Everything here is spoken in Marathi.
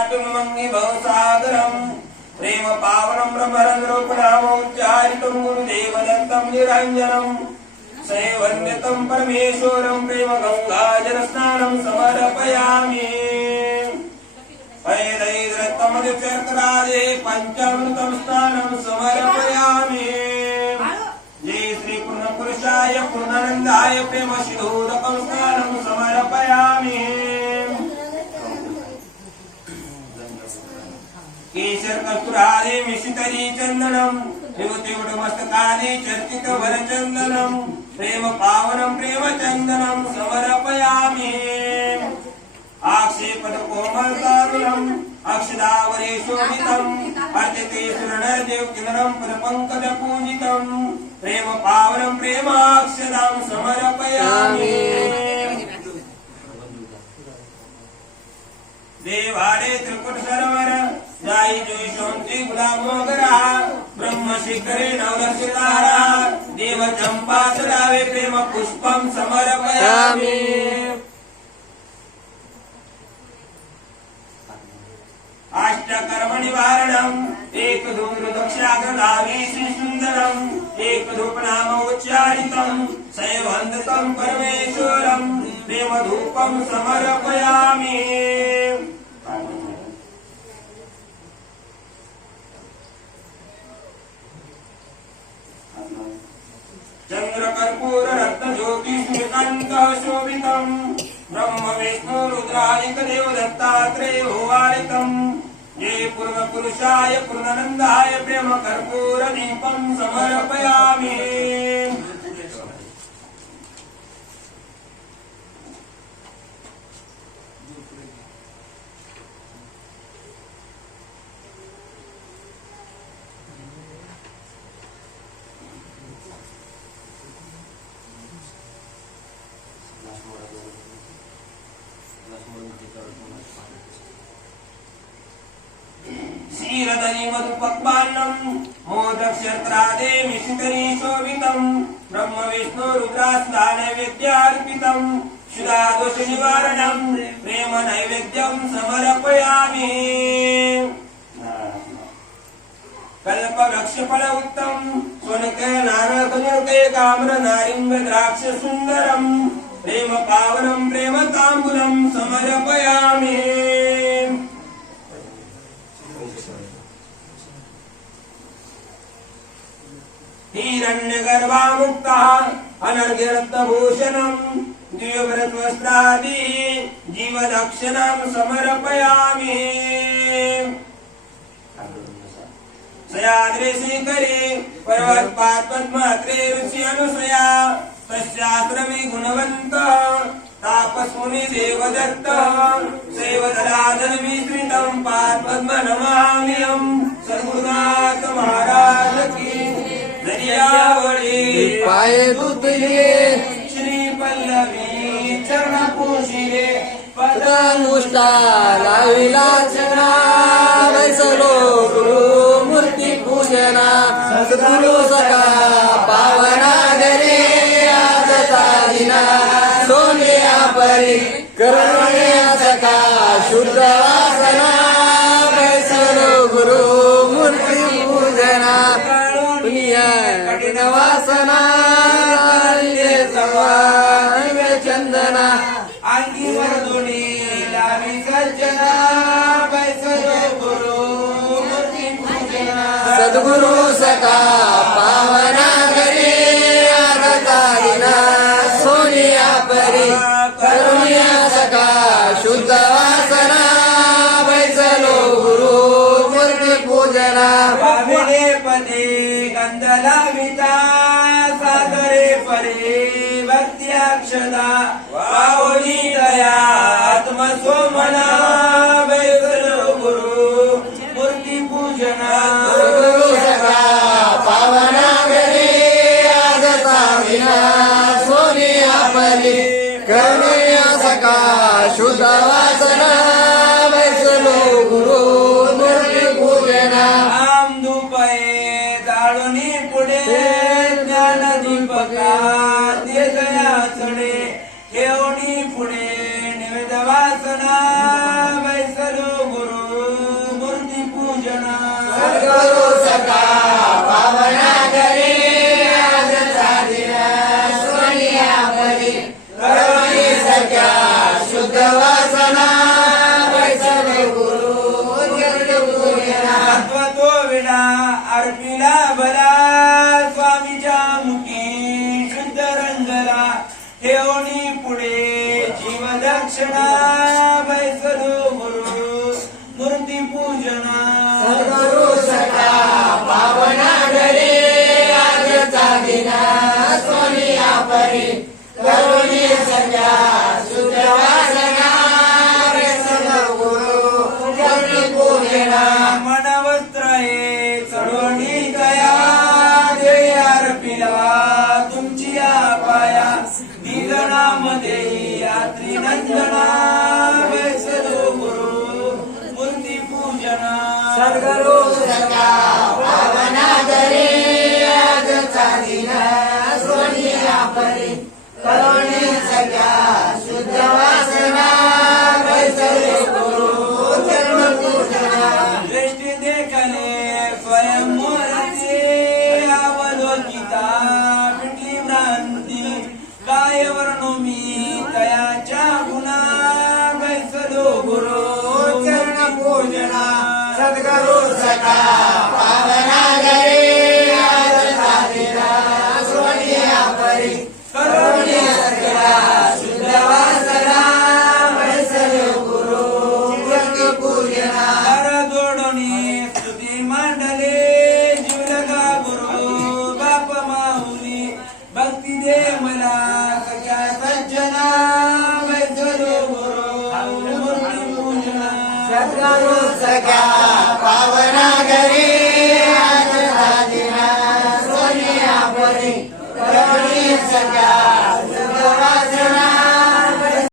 నాటుమన్వి బహుసాదరం ప్రేమ పావనం బ్రహ్మరంధ్రోపనామోచ్చారితం గురుదేవదత్తం నిరంజనం. సైవన్యతం పరమేశ్వరం ప్రేమ గంగాజల స్నానం సమర్పయామి. పైరైరత్తమధిచర్కరాజే పంచామృతం స్నానం సమర్పయామి. జై శ్రీ పూర్ణ పురుషాయ పూర్ణానందాయ ప్రేమ శిరోదకం స్నానం సమర్ कस्तुरादे चंदनम। विभूतिगुड मस्तकादे चर्चित वरचंदनम प्रेम पावनम प्रेम चंदनम समर्पयामि। आक्षेपद कोमल तारुणम अक्षदावरे शोभितम अर्चते सुरनरदेव किन्नरम पदपंकज पूजितम प्रेम पावनम प्रेमाक्षदां समर शांती गुलाब ब्रह्म शिखरे नवरसितारा देव चंपा चढावे प्रेम पुष्पम समर्पयामि। अष्टकर्मनिवारणम् एक धूम्र सुन्दरम् एक धूप उच्चारितम् सैवन्दतम् परमेश्वरम् देवधूपम् समर्पयामि। कर्पूर शोभितम् ब्रह्म विष्णु रुद्रायिक देव दत्तात्रे ये पूर्वपुरुषाय पूर्णनन्दाय प्रेम कर्पूरदीपम् समर्पयामि। क्षीरदनि मधुपक्वान्नम् मोदक्षर्त्रादे मिशितरी शोभितम् ब्रह्म विष्णु रुद्रास्ता नैवेद्यार्पितम् क्षुधादोष निवारणम् प्रेम नैवेद्यम् समर्पयामि कल्पवृक्षफल उत्तम स्वनक नारकनुके काम्र नारिंग द्राक्ष सुन्दरम् प्रेम पावनम् प्रेम ताम्बुलम् समर्पयामि हिरण्यगर्भामुक्तः अनर्घ्यरत्नभूषणम् दिव्यव्रतवस्त्रादि जीवदक्षिणाम् समर्पयामि। सयाद्रे श्रीकरे पर्वत्पात्पद्मात्रे रुचि अनुसया तस्याश्रमे गुणवन्तः तापस्मुनि देवदत्त सेवदराधन विस्तृतम् पात्पद्म नमाम्यहम् सद्गुरुनाथ महाराज की पाय धुतले श्री पल्लवी चरण पोशिले पद नुष्टा लाविला चरणा. वैसलो गुरु मूर्ती पूजना. सद्गुरु सका पावना गरे आजचा दिना. सोने परी करणे सका शुद्ध सद्गुरु सका पावना घरी आरतारिना सोनिया परी करुणिया सका शुद्ध वासना बैसलो गुरु मूर्ती पूजना। पाविले पदे गंधलाविता सागरे परे भक्ती अक्षदा पावनी दया आत्मस्वमना पुढे ज्ञान दीपका ते वासना बैसलो ठेवणी पुढे जीव दक्षिणा बैसलो गुरु मूर्ती पूजना. पावना घरी आजचा दिना सोनिया परी स्वयंवरते अवलोकिता पिटली भ्रांती. काय वर्णो मी तयाच्या गुणा? बैसलो गुरु चरण पूजना सद्गुरु सका सद्गुरु सख्या पावना घरी आजचा दिन सोनिया परी करुणी